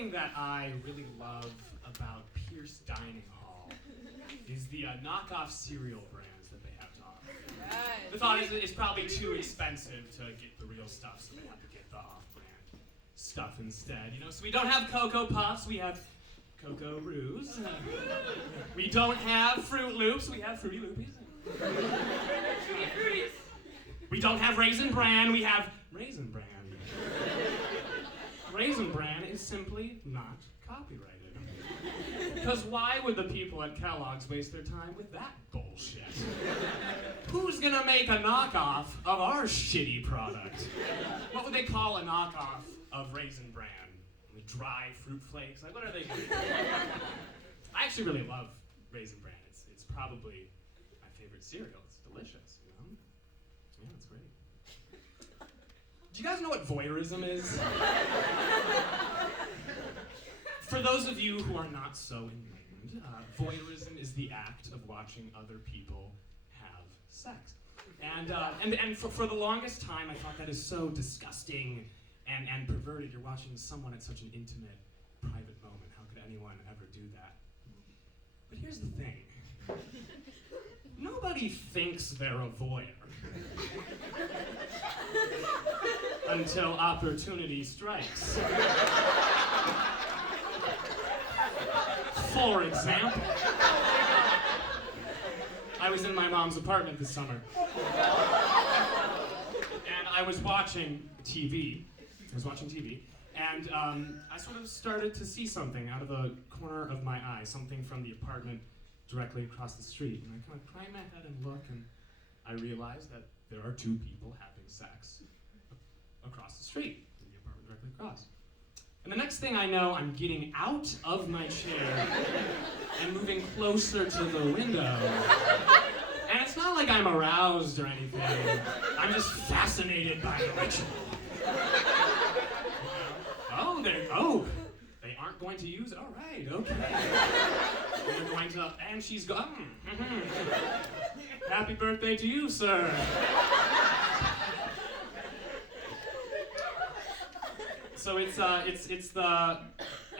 thing that I really love about Pierce Dining Hall is the knockoff cereal brands that they have to offer. Right. The thought is it's probably too expensive to get the real stuff, so they have to get the off-brand stuff instead. You know, so we don't have Cocoa Puffs, we have Cocoa Roos. We don't have Fruit Loops, we have Fruity Loopies. Fruities. We don't have Raisin Bran, we have Raisin Bran. Raisin Bran is simply not copyrighted. Because why would the people at Kellogg's waste their time with that bullshit? Who's gonna make a knockoff of our shitty product? What would they call a knockoff of Raisin Bran? Dry fruit flakes? Like, what are they doing? I actually really love Raisin Bran. It's probably my favorite cereal. It's delicious, you know? Yeah, it's great. Do you guys know what voyeurism is? For those of you who are not so enlightened, voyeurism is the act of watching other people have sex. And for the longest time, I thought that is so disgusting and perverted. You're watching someone at such an intimate, private moment. How could anyone ever do that? But here's the thing. Nobody thinks they're a voyeur. Until opportunity strikes. For example, I was in my mom's apartment this summer. And I was watching TV, and I sort of started to see something out of the corner of my eye, something from the apartment directly across the street. And I kind of craned my head and look, and I realized that there are two people having sex across the street, in the apartment directly across. And the next thing I know, I'm getting out of my chair and moving closer to the window. And it's not like I'm aroused or anything. I'm just fascinated by the ritual. They aren't going to use it? All right, okay. They're going to, and she's gone. Happy birthday to you, sir. So it's the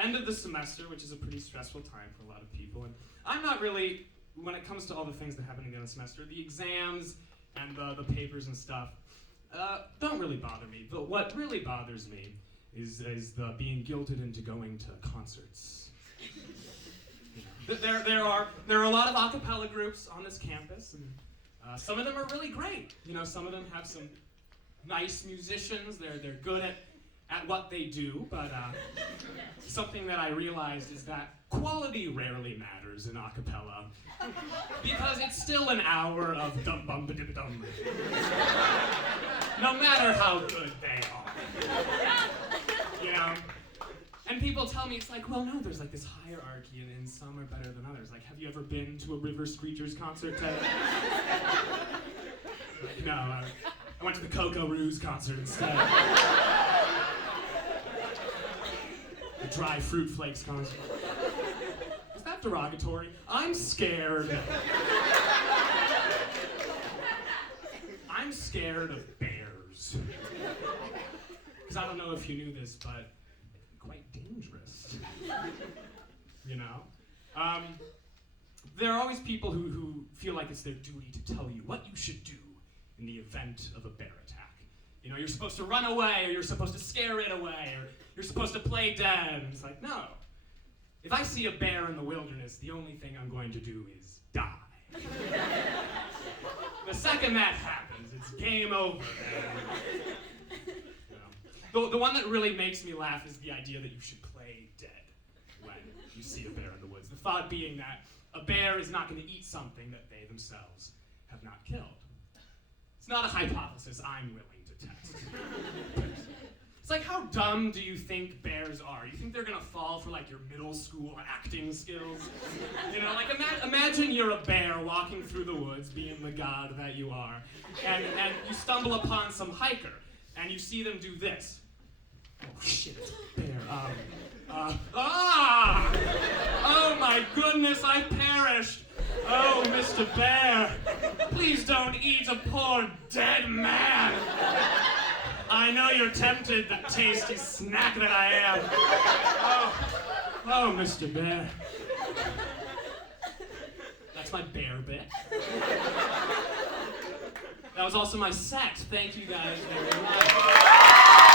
end of the semester, which is a pretty stressful time for a lot of people. And I'm not really, when it comes to all the things that happen at the end of the semester, the exams and the papers and stuff, don't really bother me. But what really bothers me is the being guilted into going to concerts. There are a lot of a cappella groups on this campus, and some of them are really great. You know, some of them have some nice musicians. They're good at what they do, but something that I realized is that quality rarely matters in a cappella, because it's still an hour of dum bum ba dim dum, no matter how good they are. You know? And people tell me, it's like, well, no, there's like this hierarchy, and some are better than others. Like, have you ever been to a River Screechers concert, Ted? Like, no, I went to the Cocoa Roos concert instead. The Dry Fruit Flakes concert. Is that derogatory? I'm scared. I'm scared of bears. Because I don't know if you knew this, but quite dangerous. You know? There are always people who feel like it's their duty to tell you what you should do in the event of a bear attack. You know, you're supposed to run away, or you're supposed to scare it away, or you're supposed to play dead. And it's like, no. If I see a bear in the wilderness, the only thing I'm going to do is die. The second that happens, it's game over, man. The one that really makes me laugh is the idea that you should play dead when you see a bear in the woods. The thought being that a bear is not going to eat something that they themselves have not killed. It's not a hypothesis I'm willing to test. It's like, how dumb do you think bears are? You think they're going to fall for like your middle school acting skills? You know, like imagine you're a bear walking through the woods, being the god that you are, and you stumble upon some hiker, and you see them do this. Oh shit, it's a bear. Oh my goodness, I perished. Oh, Mr. Bear, please don't eat a poor dead man. I know you're tempted, the tasty snack that I am. Oh, Mr. Bear. That's my bear bit. That was also my sex. Thank you guys very much.